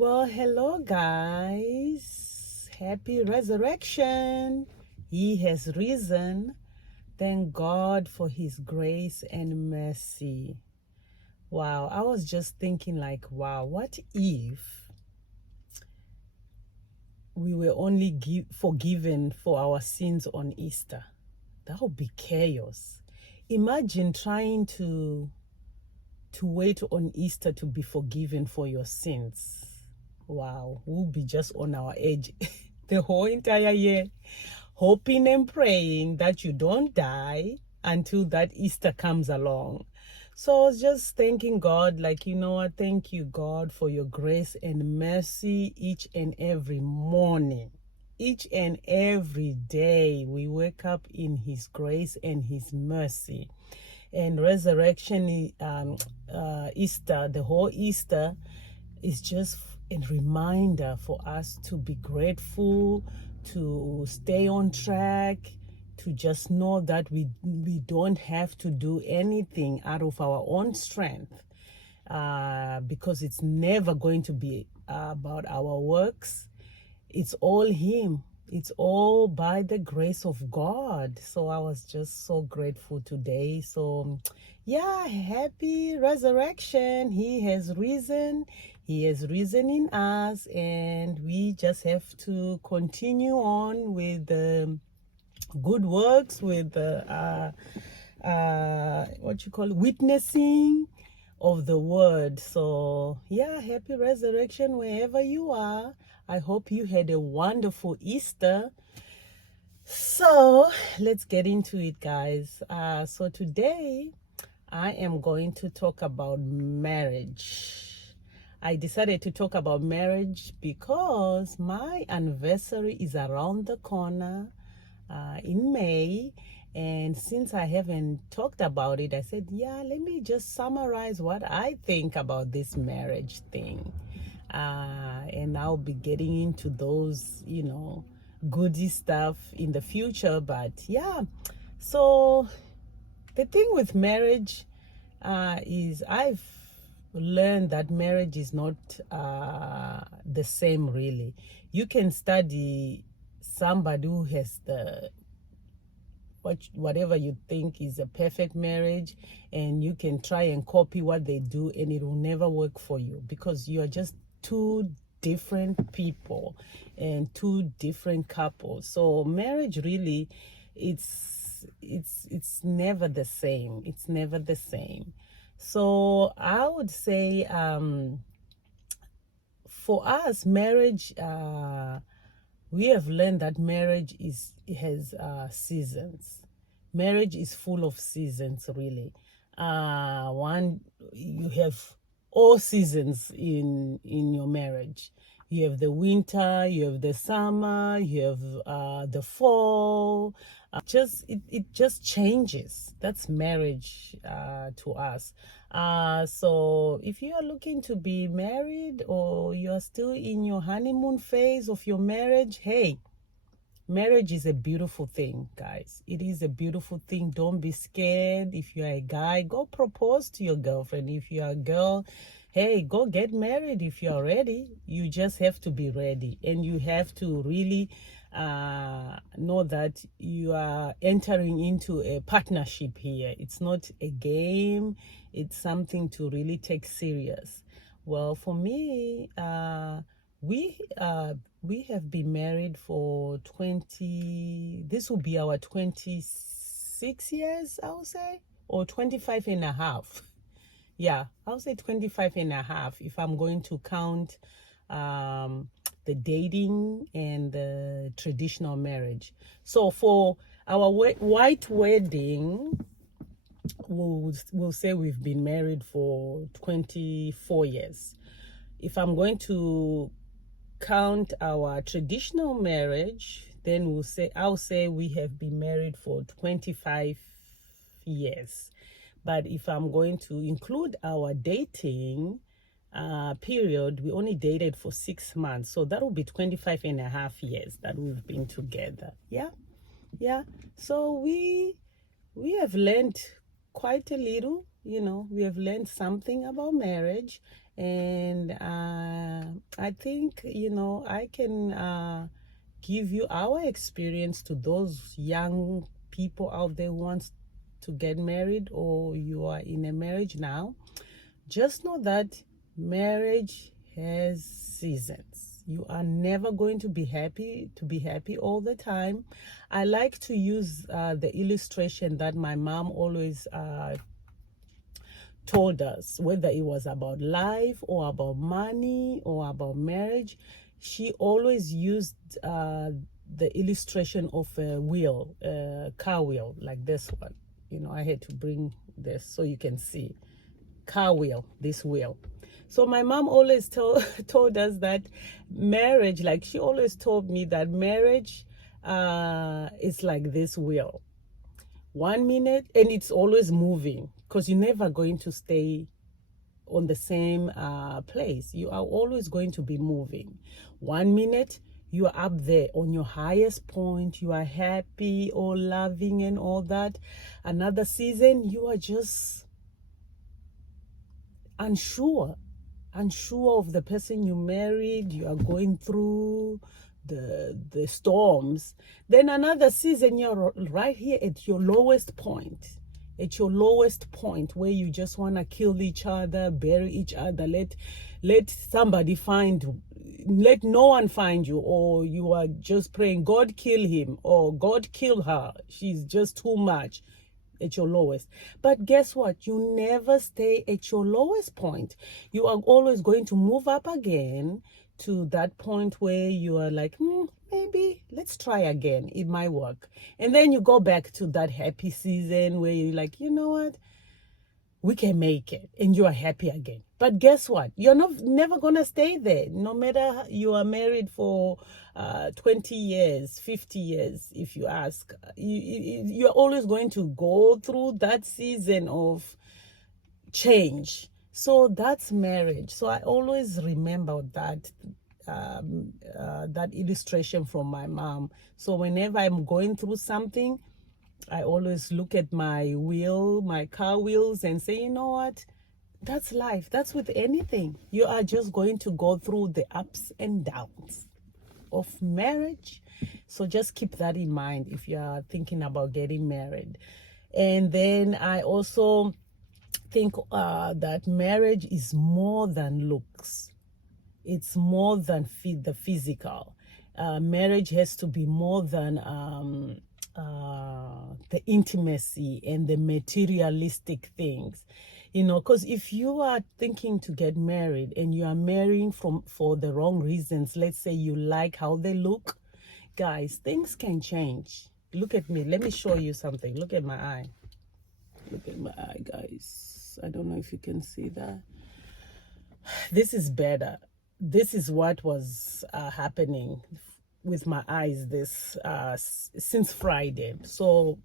Well, hello, guys. Happy resurrection. He has risen. Thank God for his grace and mercy. Wow, I was just thinking, like, wow, what if we were only forgiven for our sins on Easter? That would be chaos. Imagine trying to wait on Easter to be forgiven for your sins. Wow, we'll be just on our edge the whole entire year, hoping and praying that you don't die until that Easter comes along. So I was just thanking God, like, you know what, thank you, God, for your grace and mercy each and every morning. Each and every day we wake up in his grace and his mercy. And resurrection, Easter, the whole Easter is just a reminder for us to be grateful, to stay on track, to just know that we don't have to do anything out of our own strength, because it's never going to be about our works. It's all him. It's all by the grace of God. So I was just so grateful today. So yeah, happy resurrection. He has risen. He has risen in us, and we just have to continue on with the good works, with what you call witnessing of the word. So yeah, happy resurrection wherever you are. I hope you had a wonderful Easter. So let's get into it, guys. So today I am going to talk about marriage. I decided to talk about marriage because my anniversary is around the corner, in May. And since I haven't talked about it, I said, yeah, let me just summarize what I think about this marriage thing. And I'll be getting into those, goody stuff in the future. But yeah, so the thing with marriage is I've learned that marriage is not the same, really. You can study somebody who has whatever you think is a perfect marriage, and you can try and copy what they do, and it will never work for you because you are just two different people and two different couples. So marriage really, it's never the same. It's never the same. So I would say, for us, marriage, we have learned that marriage has seasons. Marriage is full of seasons, really. One, you have all seasons in your marriage. You have the winter, you have the summer, you have the fall. It just changes. That's marriage to us. So if you are looking to be married, or you're still in your honeymoon phase of your marriage, hey, marriage is a beautiful thing, guys. It is a beautiful thing. Don't be scared. If you're a guy, go propose to your girlfriend. If you're a girl, hey, go get married if you're ready. You just have to be ready, and you have to really know that you are entering into a partnership here. It's not a game. It's something to really take serious. Well, for me, we have been married for 20, this will be our 26 years, I would say, or 25 and a half. Yeah, I'll say 25 and a half if I'm going to count the dating and the traditional marriage. So for our white wedding, we'll say we've been married for 24 years. If I'm going to count our traditional marriage, then I'll say we have been married for 25 years. But if I'm going to include our dating period, we only dated for 6 months. So that will be 25 and a half years that we've been together. Yeah. Yeah. So we have learned quite a little. We have learned something about marriage, And I think, I can give you our experience to those young people out there who wants to get married, or you are in a marriage now. Just know that marriage has seasons. You are never going to be happy all the time. I like to use the illustration that my mom always told us, whether it was about life or about money or about marriage. She always used the illustration of a wheel, a car wheel, like this one. I had to bring this so you can see. Car wheel, this wheel. So my mom always told us that marriage, like she always told me that marriage is like this wheel. 1 minute, and it's always moving, because you're never going to stay on the same place. You are always going to be moving. 1 minute, you are up there on your highest point. You are happy or loving and all that. Another season, you are just unsure of the person you married. You are going through the storms. Then another season, you're right here at your lowest point, where you just want to kill each other, bury each other, let somebody let no one find you, or you are just praying, God kill him, or God kill her, she's just too much, at your lowest. But guess what? You never stay at your lowest point. You are always going to move up again to that point where you are like, maybe let's try again. It might work. And then you go back to that happy season where you're like, you know what? We can make it, and you are happy again. But guess what? You're never gonna stay there. No matter you are married for 20 years, 50 years, if you ask, you're always going to go through that season of change. So that's marriage. So I always remember that that illustration from my mom. So whenever I'm going through something, I always look at my car wheels, and say, you know what? That's life. That's with anything. You are just going to go through the ups and downs of marriage. So just keep that in mind if you are thinking about getting married. And then I also think that marriage is more than looks. It's more than the physical. Marriage has to be more than the intimacy and the materialistic things, because if you are thinking to get married and you are marrying for the wrong reasons, let's say you like how they look, guys, things can change. Look at me. Let me show you something. Look at my eye. Look at my eye, guys. I don't know if you can see that. This is better. This is what was happening with my eyes since Friday. So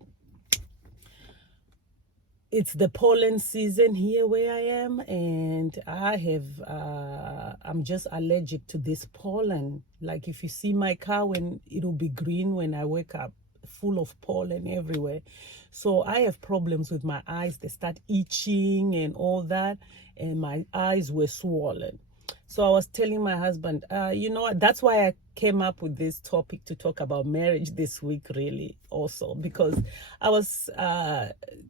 it's the pollen season here where I am, and I'm just allergic to this pollen. Like if you see my car, when it'll be green when I wake up, full of pollen everywhere. So I have problems with my eyes. They start itching and all that, and my eyes were swollen. So I was telling my husband, that's why I came up with this topic to talk about marriage this week, really, also, because I was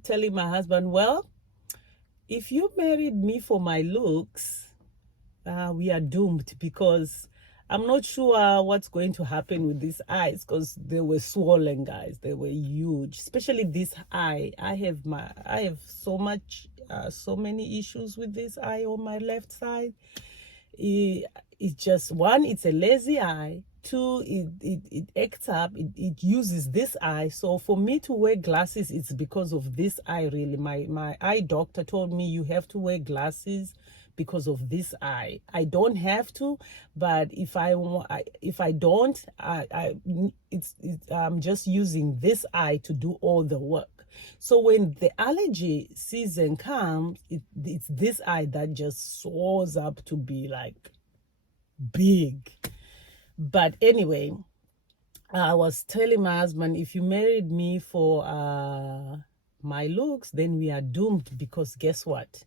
telling my husband, well, if you married me for my looks, we are doomed, because I'm not sure what's going to happen with these eyes, because they were swollen, guys. They were huge, especially this eye. I have so many issues with this eye on my left side. It's just, one, it's a lazy eye. Two, it acts up, it uses this eye. So for me to wear glasses, it's because of this eye, really. My eye doctor told me you have to wear glasses because of this eye. I don't have to, but if I don't, I'm just using this eye to do all the work. So when the allergy season comes, it's this eye that just soars up to be like big. But anyway, I was telling my husband, if you married me for my looks, then we are doomed, because guess what?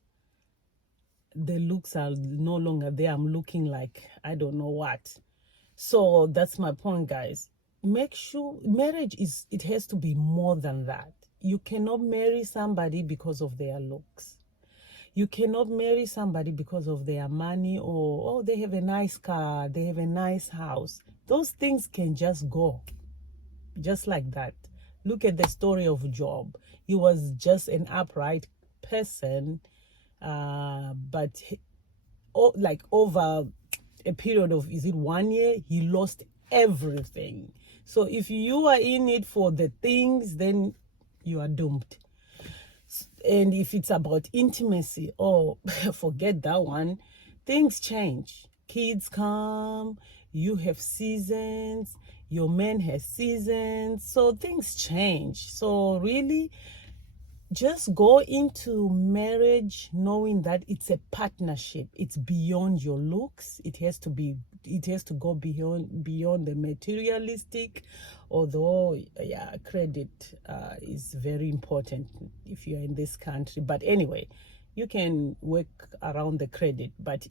the looks are no longer there. I'm looking like I don't know what. So that's my point, guys. Make sure marriage it has to be more than that. You cannot marry somebody because of their looks. You cannot marry somebody because of their money, or oh, they have a nice car, they have a nice house. Those things can just go just like that. Look at the story of Job. He was just an upright person, but like over a period of, is it 1 year, he lost everything. So if you are in it for the things, then you are doomed. And if it's about intimacy, oh, forget that one. Things change. Kids come, you have seasons, your man has seasons, so things change. So really, just go into marriage knowing that it's a partnership. It's beyond your looks. It has to go beyond the materialistic, although yeah, credit is very important if you're in this country. But anyway, you can work around the credit, but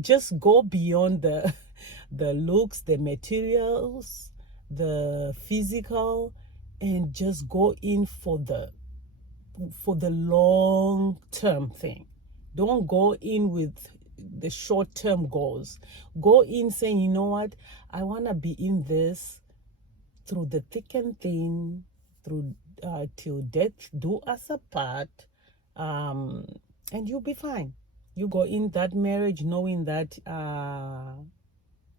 just go beyond the the looks, the materials, the physical, and just go in for the long term thing. Don't go in with the short term goals. Go in saying, you know what, I want to be in this through the thick and thin, through till death do us apart, and you'll be fine. You go in that marriage knowing that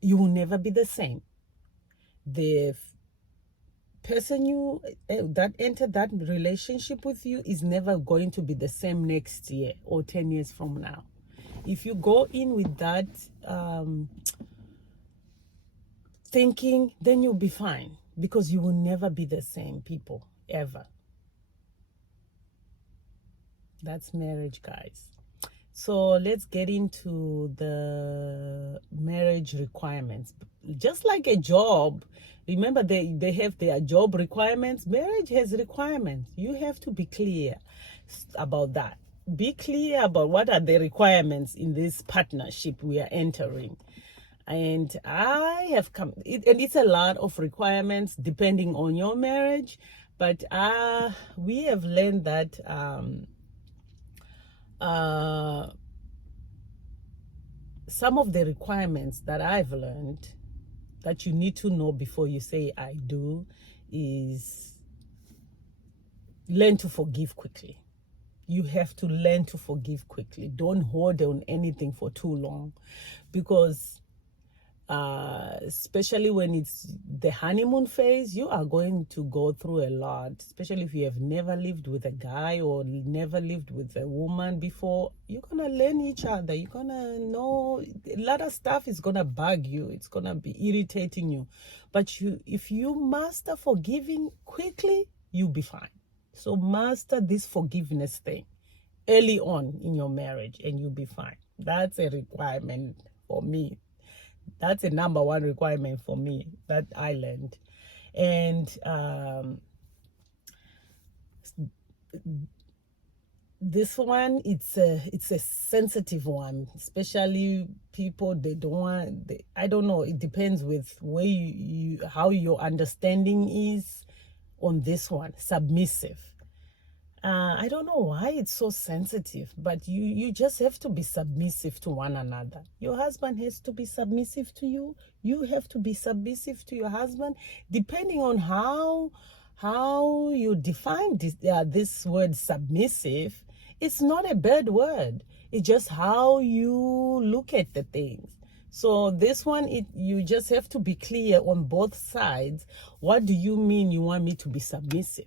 you will never be the same. The person that entered that relationship with you is never going to be the same next year or 10 years from now. If you go in with that thinking, then you'll be fine, because you will never be the same people ever. That's marriage, guys. So let's get into the marriage requirements. Just like a job, remember they have their job requirements. Marriage has requirements. You have to be clear about that. Be clear about what are the requirements in this partnership we are entering. And I have come, and it's a lot of requirements depending on your marriage, but we have learned that some of the requirements that I've learned that you need to know before you say I do is learn to forgive quickly. You have to learn to forgive quickly. Don't hold on anything for too long, because especially when it's the honeymoon phase, you are going to go through a lot, especially if you have never lived with a guy or never lived with a woman before. You're gonna learn each other. You're gonna know a lot of stuff is gonna bug you. It's gonna be irritating you, but if you master forgiving quickly, you'll be fine. So master this forgiveness thing early on in your marriage and you'll be fine. That's a requirement for me. That's a number one requirement for me that I learned. And this one, it's a sensitive one, especially people, they don't want, I don't know, it depends with where how your understanding is on this one. Submissive. I don't know why it's so sensitive, but you just have to be submissive to one another. Your husband has to be submissive to you. You have to be submissive to your husband, depending on how you define this word submissive. It's not a bad word. It's just how you look at the things. So this one, you just have to be clear on both sides. What do you mean you want me to be submissive?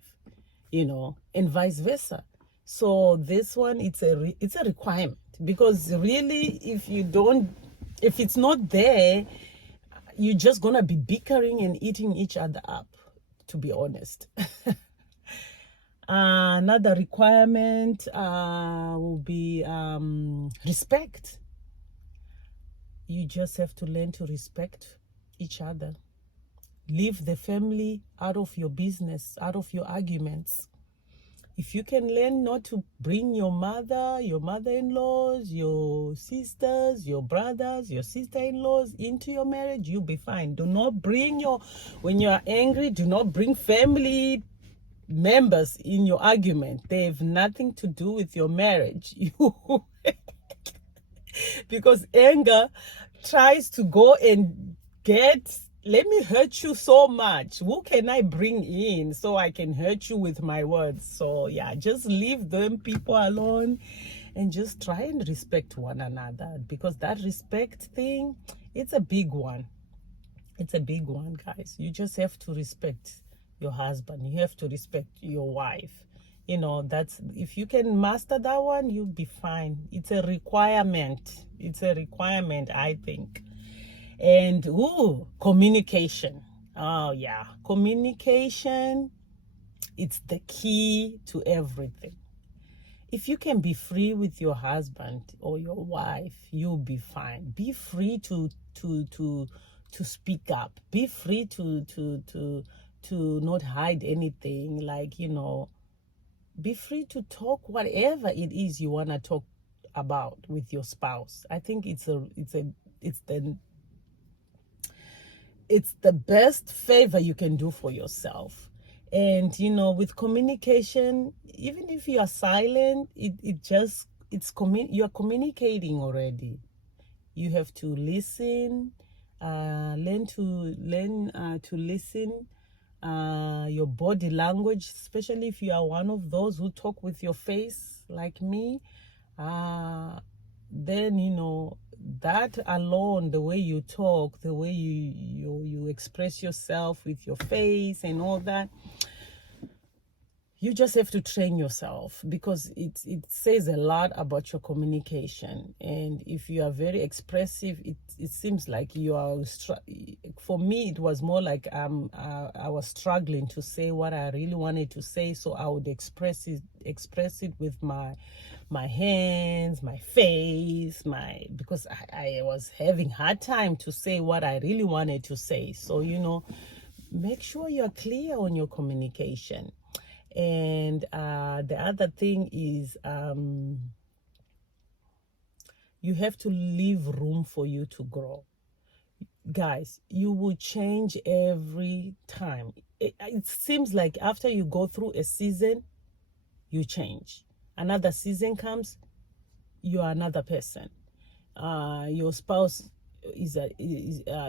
And vice versa. So this one, it's a requirement, because really, if it's not there, you're just gonna be bickering and eating each other up, to be honest. Another requirement will be respect. You just have to learn to respect each other. Leave the family out of your business, out of your arguments. If you can learn not to bring your mother-in-laws, your sisters, your brothers, your sister-in-laws into your marriage, you'll be fine. Do not bring when you are angry, do not bring family members in your argument. They have nothing to do with your marriage. Because anger tries to go and let me hurt you so much. Who can I bring in so I can hurt you with my words? So yeah, just leave them people alone and just try and respect one another, because that respect thing, it's a big one. It's a big one, guys. You just have to respect your husband. You have to respect your wife. That's, if you can master that one, you'll be fine. It's a requirement. It's a requirement, I think. And communication. Oh yeah, communication, it's the key to everything. If you can be free with your husband or your wife, you'll be fine. Be free to speak up. Be free to not hide anything. Like, be free to talk whatever it is you want to talk about with your spouse. I think it's the best favor you can do for yourself. And with communication, even if you are silent, you're communicating already. You have to listen, learn to listen, your body language, especially if you are one of those who talk with your face like me. Then that alone, the way you talk, the way you express yourself with your face and all that, you just have to train yourself, because it says a lot about your communication. And if you are very expressive, it seems like you are for me, it was more like I was struggling to say what I really wanted to say, so I would express it with my hands, my face, because I was having hard time to say what I really wanted to say. So make sure you're clear on your communication. And the other thing is, you have to leave room for you to grow. Guys, you will change every time. It seems like after you go through a season, you change. Another season comes, you are another person. Your spouse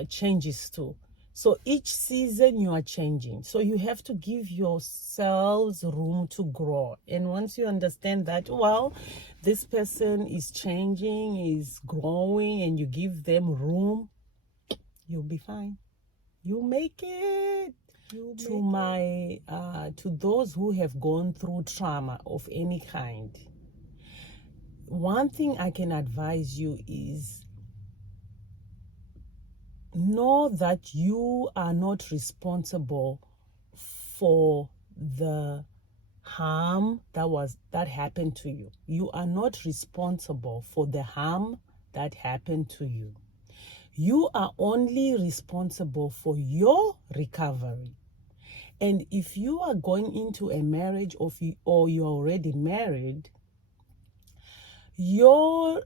changes too. So each season you are changing. So you have to give yourselves room to grow. And once you understand that, well, this person is changing, is growing, and you give them room, you'll be fine. You make it. To those who have gone through trauma of any kind, one thing I can advise you is, know that you are not responsible for the harm that happened to you. You are not responsible for the harm that happened to you. You are only responsible for your recovery. And if you are going into a marriage or you're already married, your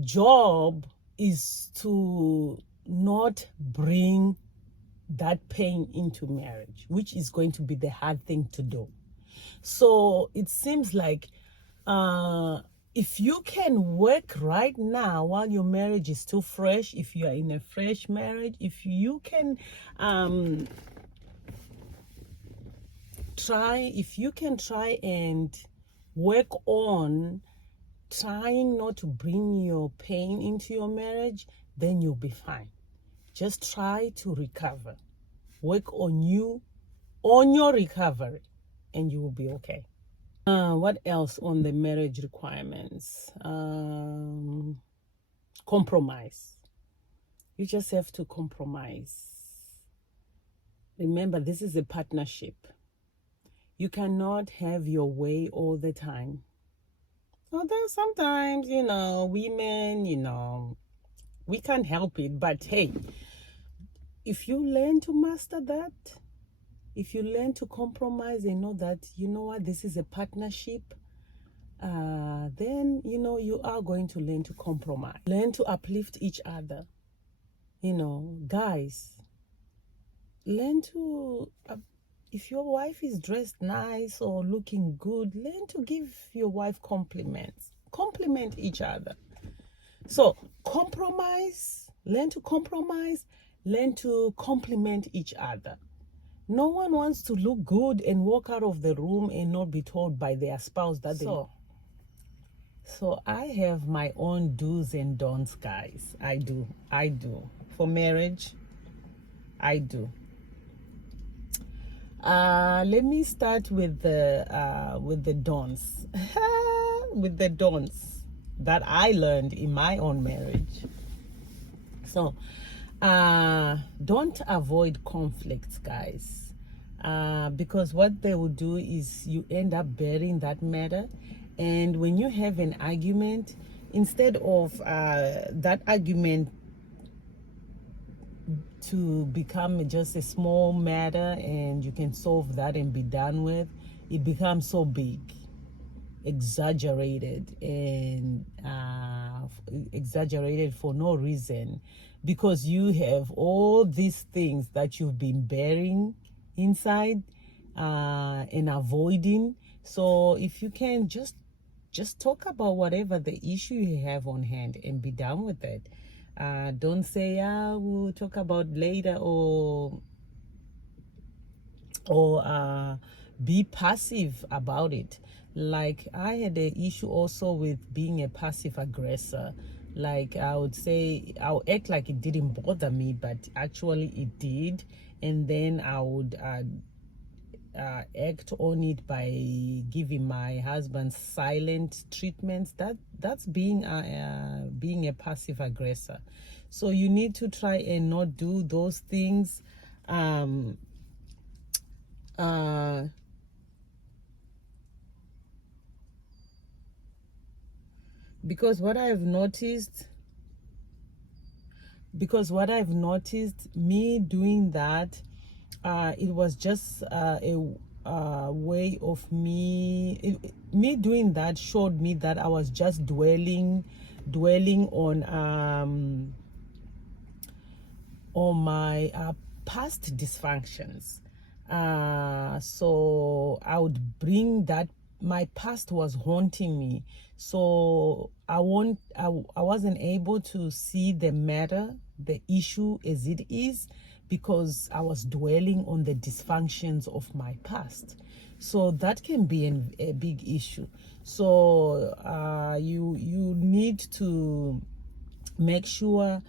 job is to not bring that pain into marriage, which is going to be the hard thing to do. So it seems like if you can work right now while your marriage is still fresh, if you are in a fresh marriage, if you can try and work on trying not to bring your pain into your marriage, then you'll be fine. Just try to recover. Work on your recovery, and you will be okay. What else on the marriage requirements? Compromise. You just have to compromise. Remember, this is a partnership. You cannot have your way all the time. Although sometimes, women, we can't help it. But hey, if you learn to master that, If you learn to compromise and know that, you know what, this is a partnership, then, you know, you are going to learn to compromise. Learn to uplift each other. You know, guys, learn to, if your wife is dressed nice or looking good, learn to give your wife compliments. Compliment each other. So compromise, learn to compromise, learn to compliment each other. No one wants to look good and walk out of the room and not be told by their spouse that So I have my own do's and don'ts, guys. I do. For marriage, I do. Let me start with the don'ts. With the don'ts that I learned in my own marriage. So, don't avoid conflicts, guys. Because what they will do is you end up burying that matter. And when you have an argument, instead of that argument to become just a small matter and you can solve that and be done with, it becomes so big, exaggerated, and exaggerated for no reason, because you have all these things that you've been bearing inside and avoiding. So if you can just talk about whatever the issue you have on hand and be done with it. Don't say, we'll talk about later, or be passive about it. Like, I had an issue also with being a passive aggressor. Like, I would say, I'll act like it didn't bother me, but actually it did. And then I would act on it by giving my husband silent treatments. That's being a passive aggressor. So you need to try and not do those things. Because what I've noticed, me doing that, it was just a way of me doing that showed me that I was just dwelling on my past dysfunctions. So I would bring that. My past was haunting me, so I wasn't able to see the matter, the issue as it is, because I was dwelling on the dysfunctions of my past. So that can be a big issue. So you need to make sure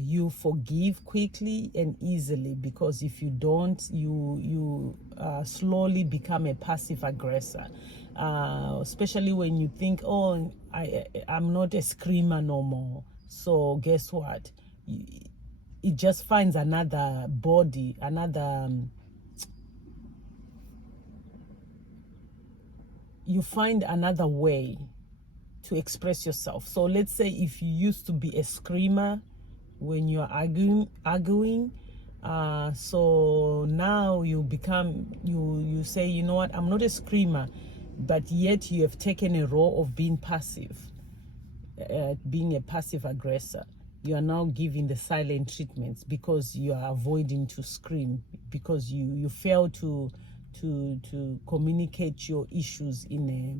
you forgive quickly and easily, because if you don't, you slowly become a passive aggressor, especially when you think, oh, I'm not a screamer no more. So guess what, it just finds another body, you find another way to express yourself. So let's say if you used to be a screamer when you're arguing, so now you say, you know what, I'm not a screamer, but yet you have taken a role of being passive, being a passive aggressor. You are now giving the silent treatments because you are avoiding to scream, because you fail to communicate your issues in a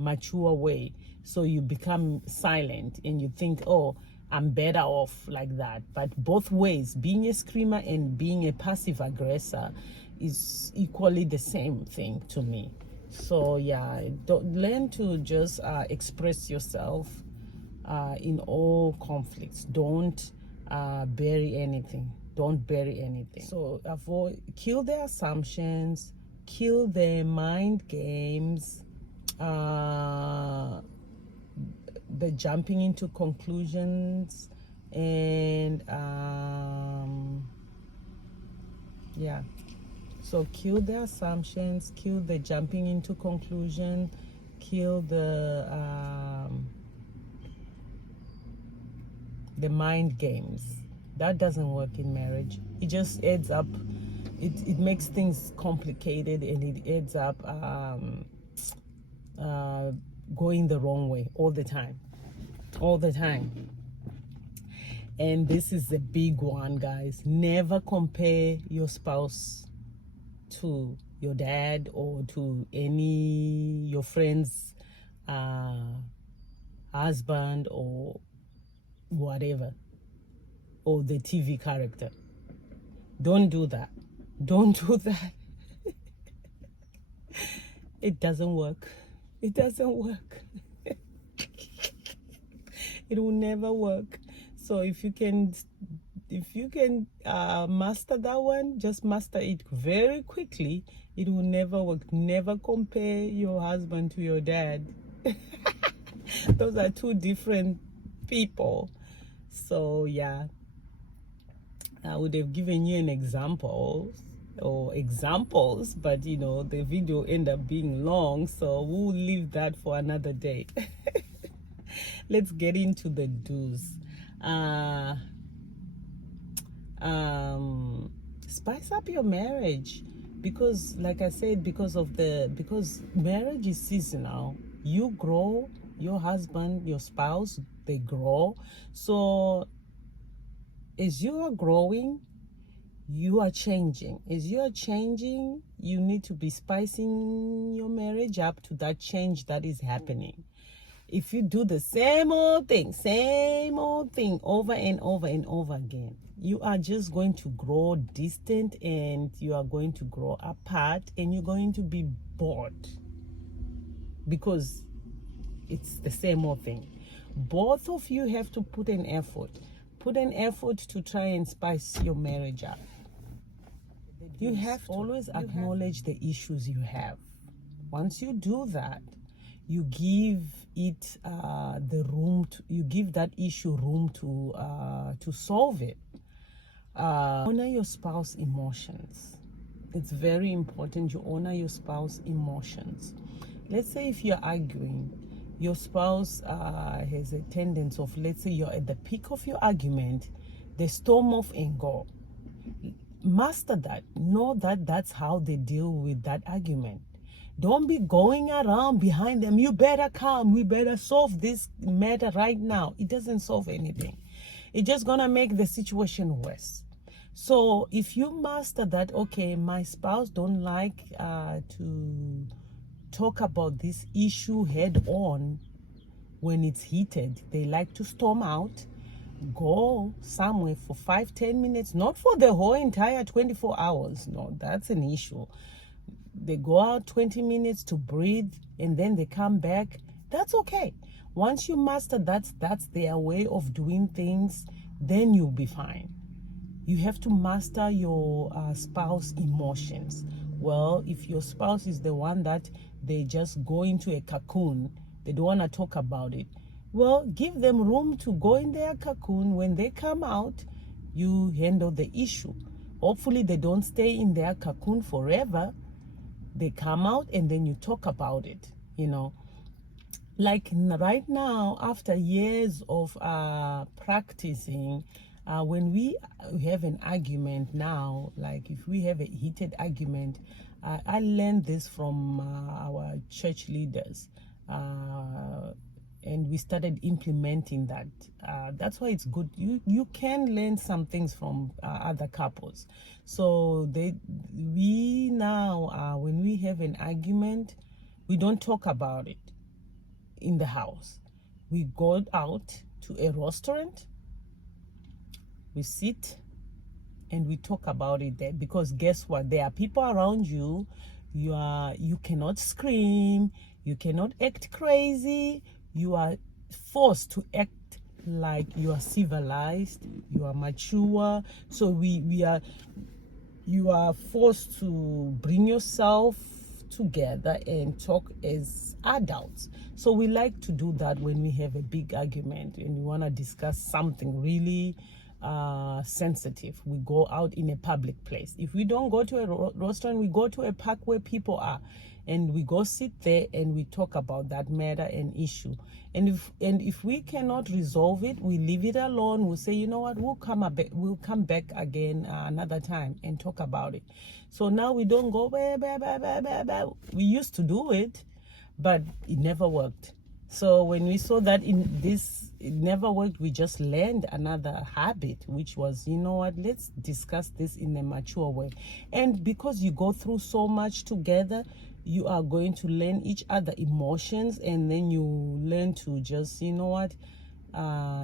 mature way. So you become silent and you think, oh, I'm better off like that. But both ways, being a screamer and being a passive aggressor is equally the same thing to me. So yeah, learn to just express yourself in all conflicts. Don't bury anything. So kill the assumptions, kill the mind games, the jumping into conclusions, and yeah. So kill the assumptions, kill the jumping into conclusion, kill the mind games. That doesn't work in marriage. It just adds up it makes things complicated, and it ends up going the wrong way all the time, all the time. And this is a big one, guys. Never compare your spouse to your dad or to any your friend's husband or whatever, or the TV character. Don't do that. Don't do that. It doesn't work. It doesn't work. It will never work. So if you can master that one, just master it very quickly. It will never work. Never compare your husband to your dad. Those are two different people. So yeah, I would have given you an example or examples, but you know, the video end up being long, so we'll leave that for another day. Let's get into the do's. Spice up your marriage, because like I said, because marriage is seasonal. You grow, your husband, your spouse, they grow. So as you are growing, you are changing. As you are changing, you need to be spicing your marriage up to that change that is happening. If you do the same old thing over and over and over again, you are just going to grow distant, and you are going to grow apart, and you're going to be bored because it's the same old thing. Both of you have to put an effort to try and spice your marriage up. You have to always acknowledge the issues you have. Once you do that, you give it you give that issue room to solve it. Honor your spouse emotions. It's very important you honor your spouse emotions. Let's say if you're arguing, your spouse has a tendency of, let's say you're at the peak of your argument, they storm off and go. Master that. Know that that's how they deal with that argument. Don't be going around behind them. You better come. We better solve this matter right now. It doesn't solve anything. It's just going to make the situation worse. So if you master that, okay, my spouse don't like to talk about this issue head on when it's heated. They like to storm out. Go somewhere for 5-10 minutes, not for the whole entire 24 hours. No, that's an issue. They go out 20 minutes to breathe, and then they come back. That's okay. Once you master that's their way of doing things, then you'll be fine. You have to master your spouse emotions. Well, if your spouse is the one that they just go into a cocoon, they don't want to talk about it, well, give them room to go in their cocoon. When they come out, you handle the issue. Hopefully they don't stay in their cocoon forever. They come out, and then you talk about it, you know. Like right now, after years of practicing, when we have an argument now, like if we have a heated argument, I learned this from our church leaders, and we started implementing that. That's why it's good. You can learn some things from other couples. So we now, when we have an argument, we don't talk about it in the house. We go out to a restaurant, we sit, and we talk about it there. Because guess what? There are people around you. You cannot scream. You cannot act crazy. You are forced to act like you are civilized. You are mature. So you are forced to bring yourself together and talk as adults. So we like to do that when we have a big argument and we want to discuss something really sensitive. We go out in a public place. If we don't go to a restaurant, we go to a park where people are, and we go sit there and we talk about that matter and issue. And if we cannot resolve it, we leave it alone. We'll say, you know what, we'll come back again another time and talk about it. So now we don't go bah, bah, bah, bah, bah, bah. We used to do it, but it never worked. So when we saw that it never worked, we just learned another habit, which was, you know what, let's discuss this in a mature way. And because you go through so much together, you are going to learn each other emotions, and then you learn to just, you know what,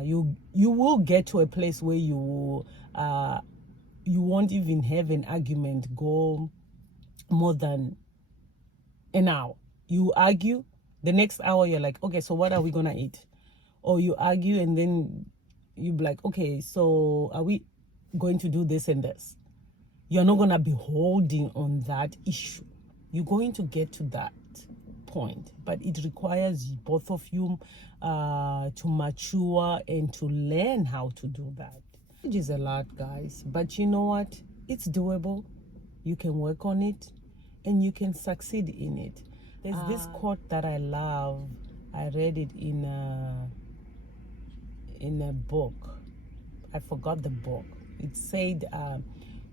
you will get to a place where you won't even have an argument go more than an hour. You argue, the next hour you're like, okay, so what are we gonna eat? Or you argue and then you be like, okay, so are we going to do this and this? You're not gonna be holding on that issue. You're going to get to that point, but it requires both of you to mature and to learn how to do that. It is a lot, guys, but you know what? It's doable. You can work on it and you can succeed in it. There's this quote that I love. I read it in a book. I forgot the book. It said,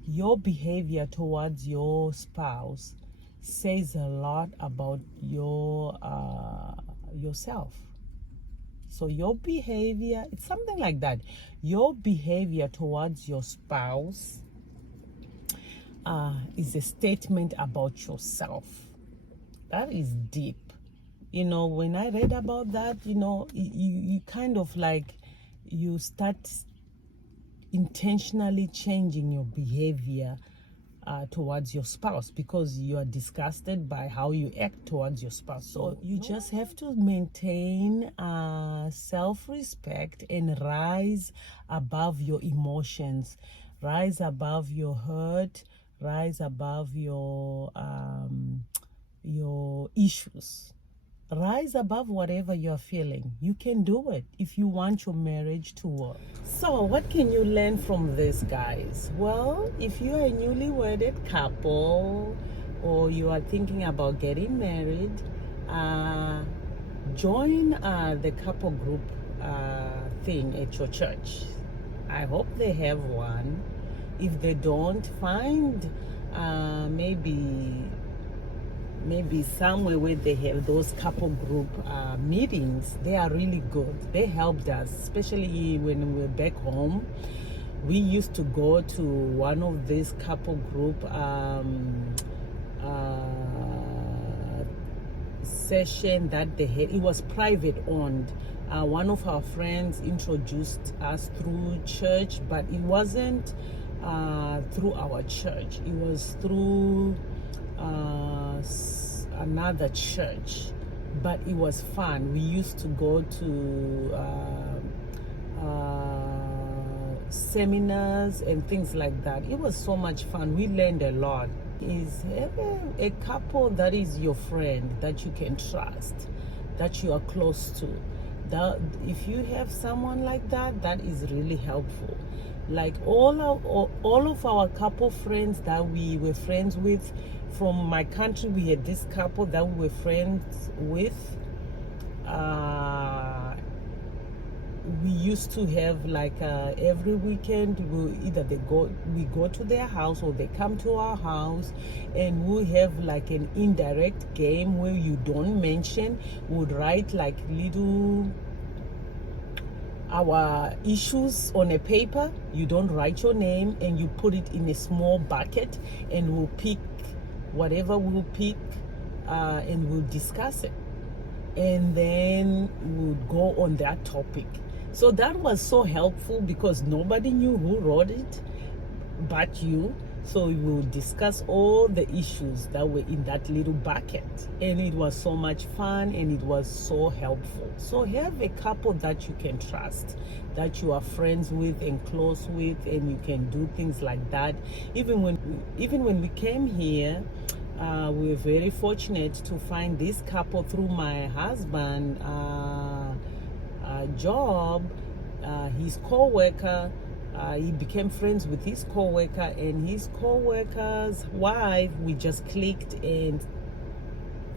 your behavior towards your spouse says a lot about yourself. So your behavior, it's something like that. Your behavior towards your spouse is a statement about yourself. That is deep. You know, when I read about that, you know, you kind of like, you start intentionally changing your behavior towards your spouse, because you are disgusted by how you act towards your spouse. So you just have to maintain self-respect and rise above your emotions, rise above your hurt, rise above your issues. Rise above whatever you're feeling. You can do it if you want your marriage to work. So what can you learn from this, guys? Well, if you are a newly wedded couple or you are thinking about getting married, join the couple group thing at your church. I hope they have one. If they don't, find maybe somewhere where they have those couple group meetings. They are really good. They helped us, especially when we were back home. We used to go to one of these couple group session that they had. It was private owned. One of our friends introduced us through church, but it wasn't through our church. It was through another church, but it was fun. We used to go to seminars and things like that. It was so much fun. We learned a lot. Is having a couple that is your friend, that you can trust, that you are close to. That if you have someone like that, that is really helpful. Like all of our couple friends that we were friends with from my country, we had this couple that we were friends with. We used to have like every weekend, we go to their house or they come to our house, and we have like an indirect game where you don't mention. We'd write like little our issues on a paper. You don't write your name, and you put it in a small bucket, and we'll pick whatever we'll pick, and we'll discuss it, and then we'll go on that topic. So that was so helpful because nobody knew who wrote it but you. So we will discuss all the issues that were in that little bucket, and it was so much fun, and it was so helpful. So have a couple that you can trust, that you are friends with and close with, and you can do things like that. Even when we came here, we were very fortunate to find this couple through my husband job. His co-worker, he became friends with his co-worker, and his co-worker's wife, we just clicked, and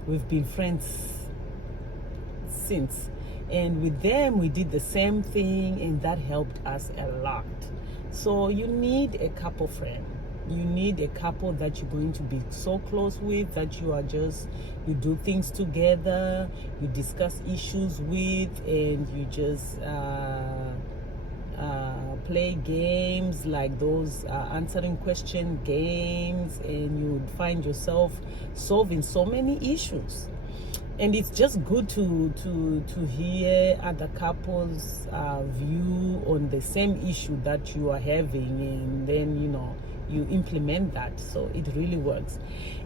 we've been friends since. And with them, we did the same thing, and that helped us a lot. So you need a couple friend. You need a couple that you're going to be so close with, that you do things together, you discuss issues with, and you just play games like those answering question games, and you would find yourself solving so many issues. And it's just good to hear other couples view on the same issue that you are having, and then you implement that, so it really works.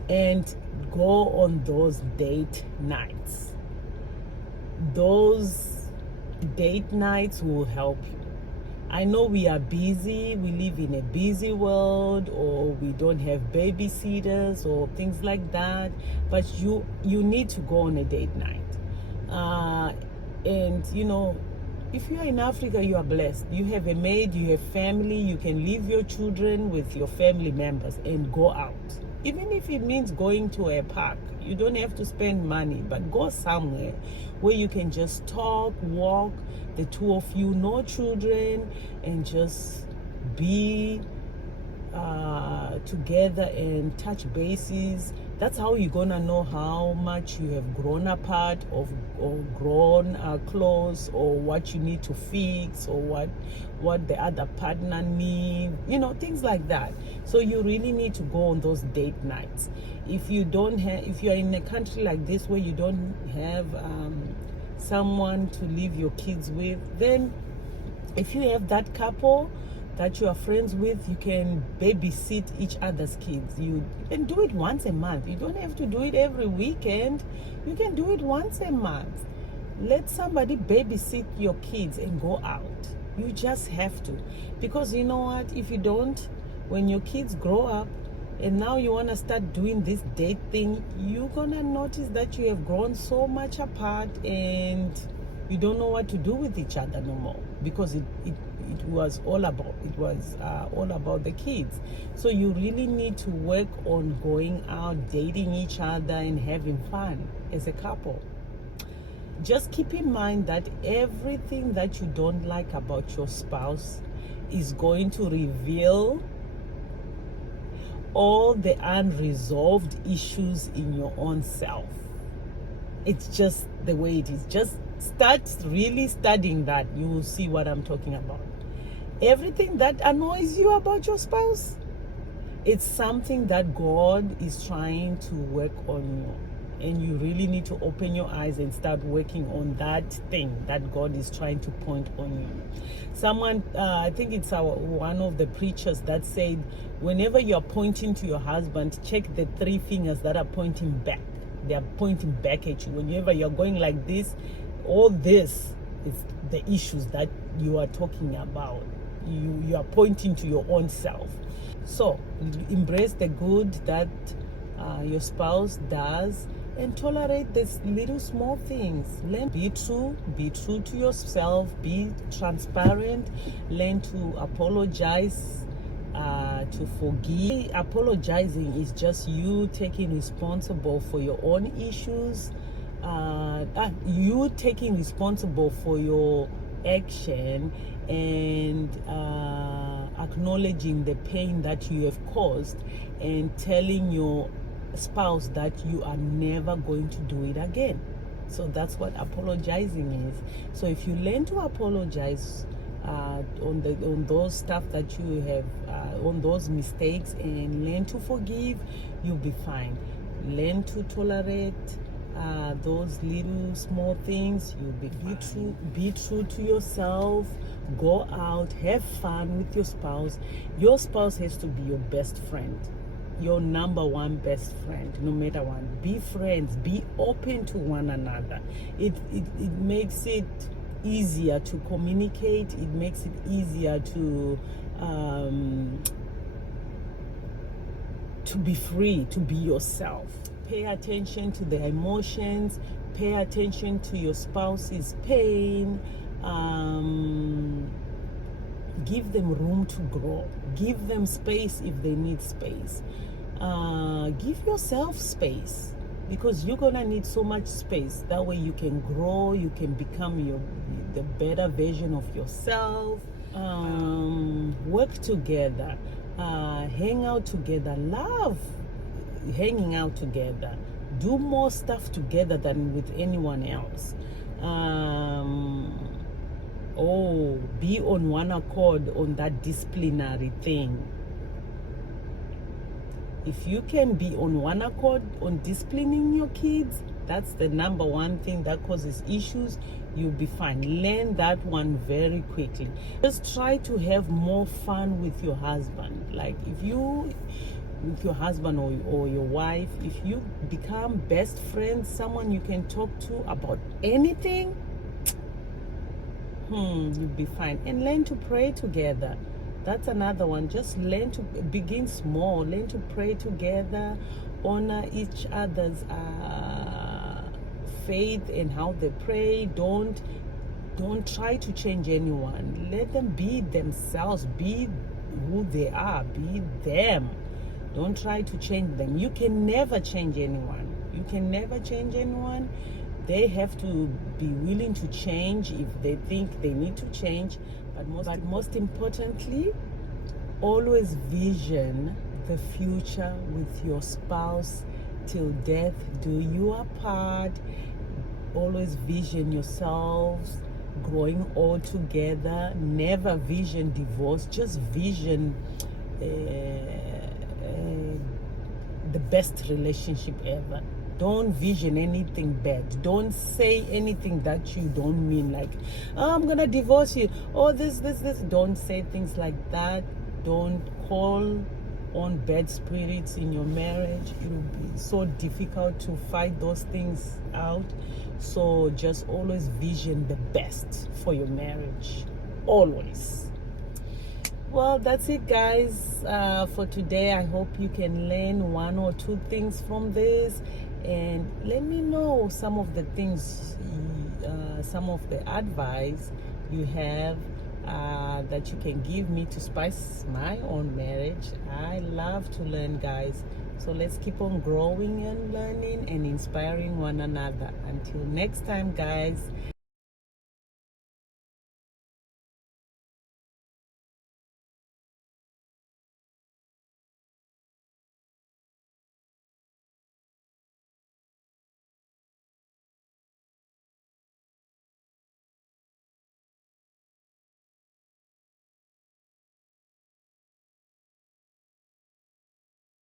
And go on those date nights. Those date nights will help you. I know we are busy, we live in a busy world, or we don't have babysitters or things like that, but you need to go on a date night. And if you are in Africa, you are blessed. You have a maid, you have family, you can leave your children with your family members and go out. Even if it means going to a park, you don't have to spend money, but go somewhere where you can just talk, walk, the two of you, no children, and just be together and touch bases. That's how you're gonna know how much you have grown apart, or grown close, or what you need to fix, or what the other partner needs, things like that. So you really need to go on those date nights. If you're in a country like this where you don't have someone to leave your kids with, then if you have that couple that you are friends with, you can babysit each other's kids. You can do it once a month. You don't have to do it every weekend. You can do it once a month. Let somebody babysit your kids and go out. You just have to. Because you know what? If you don't, when your kids grow up and now you want to start doing this date thing, you're going to notice that you have grown so much apart, and you don't know what to do with each other no more, because it was all about the kids. So you really need to work on going out, dating each other, and having fun as a couple. Just keep in mind that everything that you don't like about your spouse is going to reveal all the unresolved issues in your own self. It's just the way it is. Just start really studying that. You will see what I'm talking about. Everything that annoys you about your spouse, it's something that God is trying to work on you. And you really need to open your eyes and start working on that thing that God is trying to point on you. Someone, I think it's one of the preachers that said, whenever you're pointing to your husband, check the 3 fingers that are pointing back. They are pointing back at you. Whenever you're going like this, all this is the issues that you are talking about. You are pointing to your own self. So embrace the good that your spouse does, and tolerate these little small things. Learn, be true to yourself, be transparent, learn to apologize, to forgive. Apologizing is just you taking responsible for your own issues, you taking responsible for your action, and acknowledging the pain that you have caused, and telling your spouse that you are never going to do it again. So that's what apologizing is. So if you learn to apologize on those stuff that you have, on those mistakes, and learn to forgive, you'll be fine. Learn to tolerate those little small things, you'll be true to yourself. Go out, have fun with your spouse. Your spouse has to be your best friend, your number one best friend, no matter what. Be friends, be open to one another. It makes it easier to communicate. It makes it easier to be free, to be yourself. Pay attention to their emotions. Pay attention to your spouse's pain. Give them room to grow. Give them space if they need space. Give yourself space. because you're gonna need so much space. That way you can grow, you can become the better version of yourself. Work together, hang out together, love hanging out together, do more stuff together than with anyone else. Be on one accord on that disciplinary thing. If you can be on one accord on disciplining your kids, that's the number one thing that causes issues. You'll be fine. Learn that one very quickly. Just try to have more fun with your husband. Like with your husband or your wife, if you become best friends, someone you can talk to about anything, you'll be fine. And learn to pray together. That's another one. Just learn to begin small. Learn to pray together. Honor each other's faith and how they pray. Don't try to change anyone. Let them be themselves. Be who they are. Be them. Don't try to change them. You can never change anyone. You can never change anyone. They have to be willing to change if they think they need to change. But most importantly, always vision the future with your spouse till death do you apart. Always vision yourselves growing all together. Never vision divorce. Just vision the best relationship ever. Don't vision anything bad. Don't say anything that you don't mean, like, oh, I'm gonna divorce you, or this. Don't say things like that. Don't call on bad spirits in your marriage. It will be so difficult to fight those things out. So just always vision the best for your marriage. Always. Well, that's it, guys, for today. I hope you can learn one or two things from this, and let me know some of the things, some of the advice you have that you can give me to spice my own marriage. I love to learn, guys. So let's keep on growing and learning and inspiring one another. Until next time, guys.